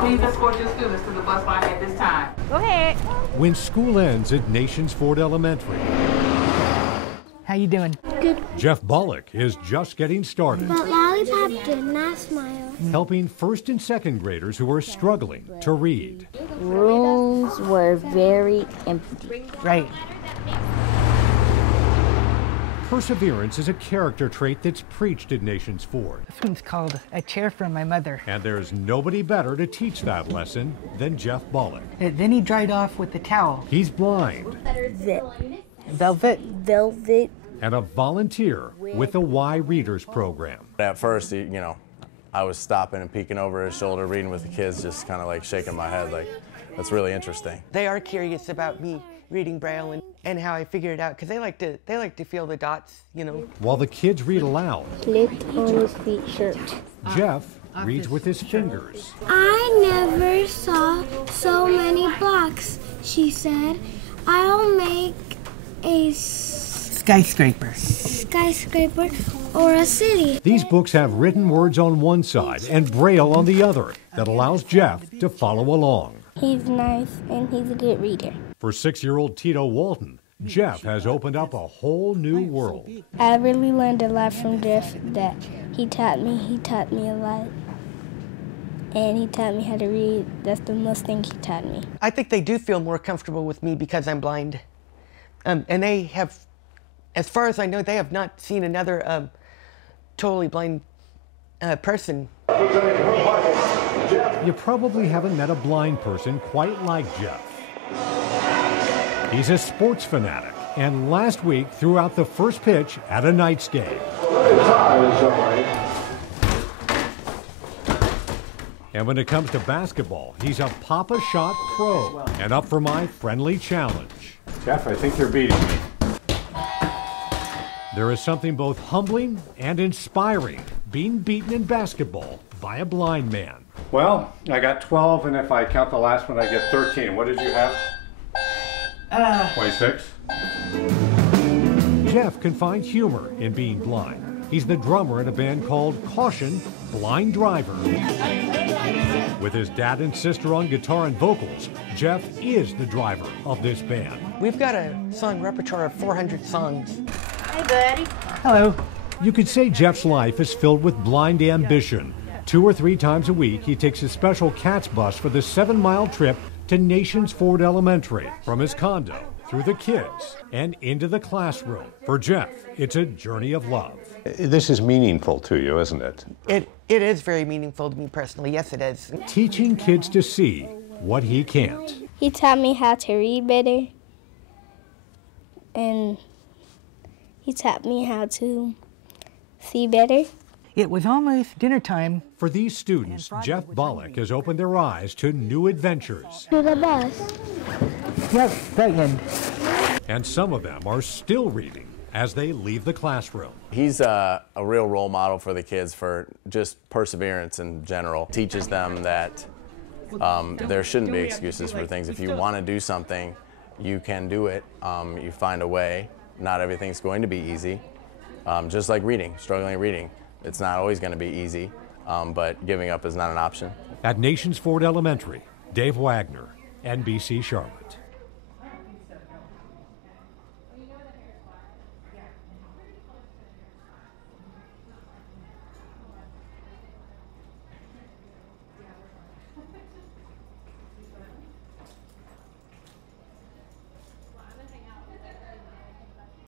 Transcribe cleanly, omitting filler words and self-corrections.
Please escort your students to the bus line at this time. Go ahead. When school ends at Nations Ford Elementary, how you doing? Good. Jeff Bilak is just getting started. But Lollipop did not smile. Helping first and second graders who are struggling to read. Rooms were very empty. Right. Perseverance is a character trait that's preached at Nations Ford. This one's called A Chair from My Mother. And there's nobody better to teach that lesson than Jeff Bilak. Then he dried off with the towel. He's blind. Velvet. And a volunteer with the Y Readers program. At first, I was stopping and peeking over his shoulder, reading with the kids, just kind of like shaking my head, like, that's really interesting. They are curious about me reading Braille and how I figured it out, because they like to feel the dots, While the kids read aloud, Little sweet shirt. Jeff reads with his fingers. I never saw so many blocks, she said. I'll make a skyscraper or a city. These books have written words on one side and Braille on the other that allows Jeff to follow along. He's nice and he's a good reader. For 6-year-old Tito Walton, Jeff has opened up a whole new world. I really learned a lot from Jeff that he taught me a lot. And he taught me how to read. That's the most thing he taught me. I think they do feel more comfortable with me because I'm blind. And they have, as far as I know, they have not seen another totally blind person. You probably haven't met a blind person quite like Jeff. He's a sports fanatic, and last week threw out the first pitch at a Knights game. And when it comes to basketball, he's a Papa Shot pro. And up for my friendly challenge. Jeff, I think you're beating me. There is something both humbling and inspiring being beaten in basketball by a blind man. Well, I got 12, and if I count the last one, I get 13. What did you have? 26. Jeff can find humor in being blind. He's the drummer in a band called Caution, Blind Driver. With his dad and sister on guitar and vocals, Jeff is the driver of this band. We've got a song repertoire of 400 songs. Hey, buddy. Hello. You could say Jeff's life is filled with blind ambition. 2 or 3 times a week, he takes a special CATS bus for the 7-mile trip to Nations Ford Elementary, from his condo, through the kids, and into the classroom. For Jeff, it's a journey of love. This is meaningful to you, isn't it? It is very meaningful to me personally. Yes, it is. Teaching kids to see what he can't. He taught me how to read better. And he taught me how to see better. It was almost dinner time. For these students, Jeff Bilak has opened their eyes to new adventures. To the bus. Yep, that end. And some of them are still reading as they leave the classroom. He's a real role model for the kids for just perseverance in general. Teaches them that there shouldn't be excuses for things. If you want to do something, you can do it. You find a way. Not everything's going to be easy. Just like reading, struggling reading. It's not always going to be easy, but giving up is not an option. At Nations Ford Elementary, Dave Wagner, NBC Charlotte.